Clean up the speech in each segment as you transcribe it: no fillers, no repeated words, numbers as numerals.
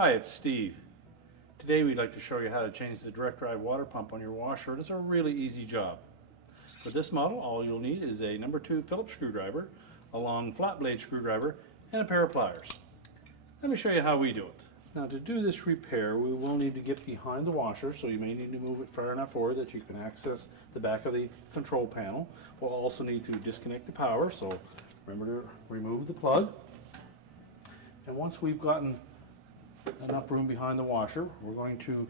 Hi, it's Steve. Today we'd like to show you how to change the direct drive water pump on your washer. It's a really easy job. For this model, all you'll need is a number 2 Phillips screwdriver, a long flat blade screwdriver, and a pair of pliers. Let me show you how we do it. Now, to do this repair, we will need to get behind the washer, so you may need to move it far enough forward that you can access the back of the control panel. We'll also need to disconnect the power, so remember to remove the plug. And once we've gotten enough room behind the washer, we're going to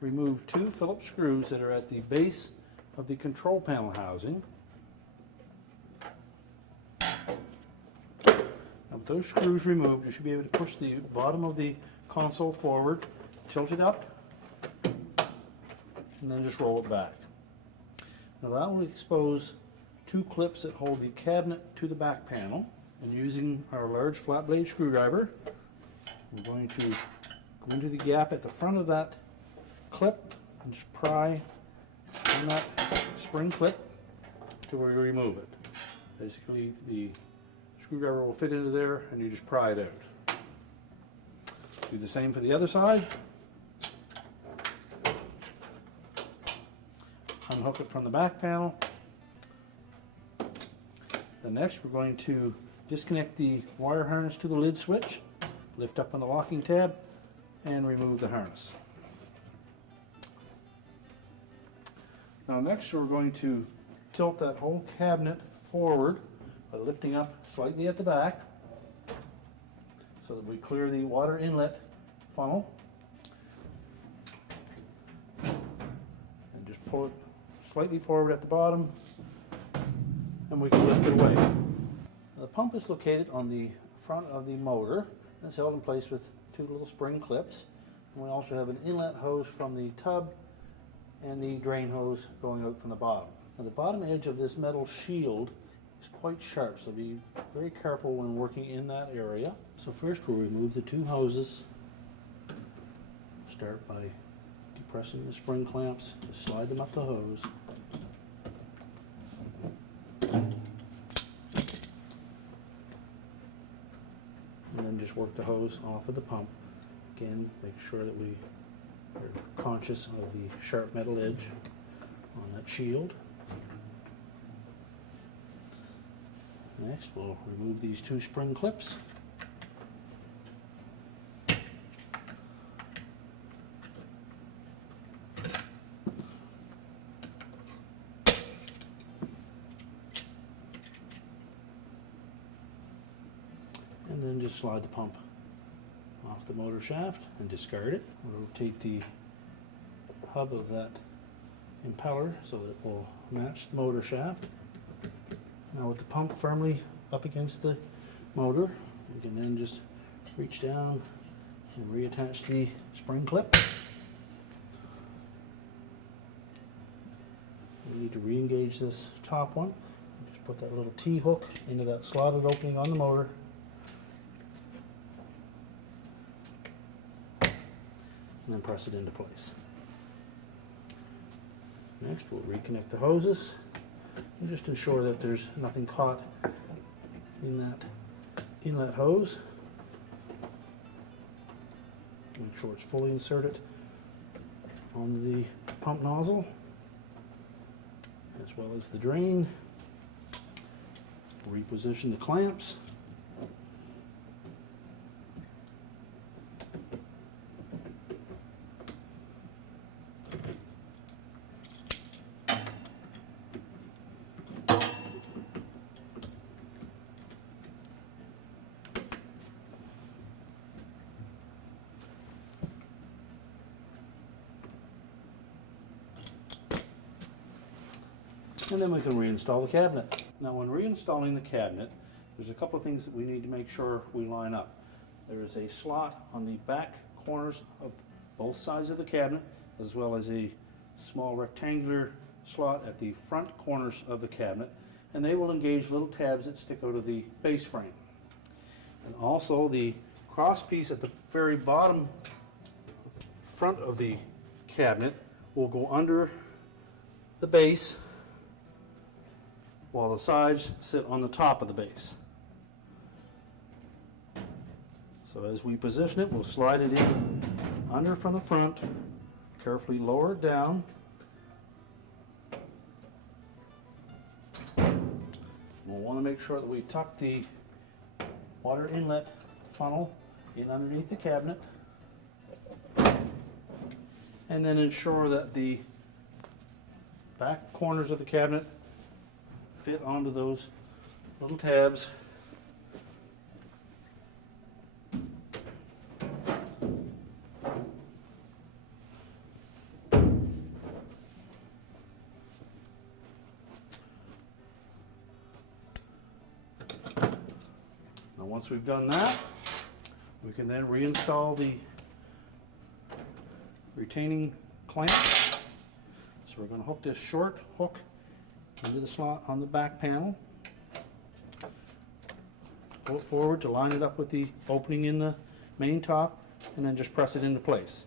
remove 2 Phillips screws that are at the base of the control panel housing. Now, with those screws removed, you should be able to push the bottom of the console forward, tilt it up, and then just roll it back. Now that will expose 2 clips that hold the cabinet to the back panel. And using our large flat blade screwdriver, we're going to go into the gap at the front of that clip and just pry on that spring clip to where you remove it. Basically, the screwdriver will fit into there and you just pry it out. Do the same for the other side. Unhook it from the back panel. Then next we're going to disconnect the wire harness to the lid switch, lift up on the locking tab, and remove the harness. Now next we're going to tilt that whole cabinet forward by lifting up slightly at the back so that we clear the water inlet funnel, and just pull it slightly forward at the bottom and we can lift it away. The pump is located on the front of the motor and it's held in place with 2 little spring clips. And we also have an inlet hose from the tub and the drain hose going out from the bottom. Now, the bottom edge of this metal shield is quite sharp, so be very careful when working in that area. So first we'll remove the 2 hoses. Start by depressing the spring clamps to slide them up the hose. And then just work the hose off of the pump. Again, make sure that we are conscious of the sharp metal edge on that shield. Next, we'll remove these 2 spring clips. And then just slide the pump off the motor shaft and discard it. Rotate the hub of that impeller so that it will match the motor shaft. Now with the pump firmly up against the motor, we can then just reach down and reattach the spring clip. We need to re-engage this top one. Just put that little T-hook into that slotted opening on the motor. And then press it into place. Next, we'll reconnect the hoses and just ensure that there's nothing caught in that inlet hose. Make sure it's fully inserted on the pump nozzle, as well as the drain. Reposition the clamps. And then we can reinstall the cabinet. Now, when reinstalling the cabinet, there's a couple of things that we need to make sure we line up. There is a slot on the back corners of both sides of the cabinet, as well as a small rectangular slot at the front corners of the cabinet, and they will engage little tabs that stick out of the base frame. And also the cross piece at the very bottom front of the cabinet will go under the base while the sides sit on the top of the base. So as we position it, we'll slide it in under from the front, carefully lower it down. We'll want to make sure that we tuck the water inlet funnel in underneath the cabinet, and then ensure that the back corners of the cabinet fit onto those little tabs. Now once we've done that, we can then reinstall the retaining clamp. So we're going to hook this short hook into the slot on the back panel. Pull it forward to line it up with the opening in the main top, and then just press it into place.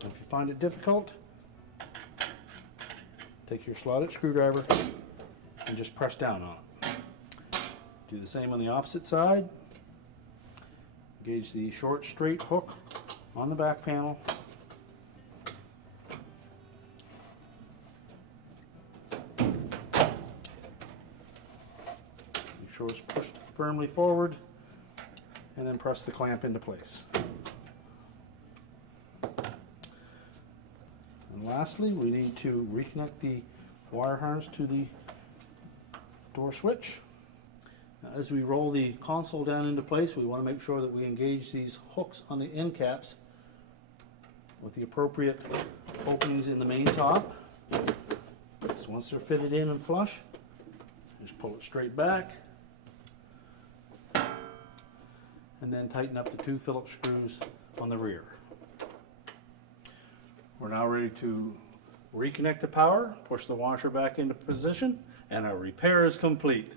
If you find it difficult, take your slotted screwdriver and just press down on it. Do the same on the opposite side. Engage the short straight hook on the back panel. Make sure it's pushed firmly forward, and then press the clamp into place. And lastly, we need to reconnect the wire harness to the door switch. Now, as we roll the console down into place, we want to make sure that we engage these hooks on the end caps with the appropriate openings in the main top. So once they're fitted in and flush, just pull it straight back, and then tighten up the 2 Phillips screws on the rear. We're now ready to reconnect the power, push the washer back into position, and our repair is complete.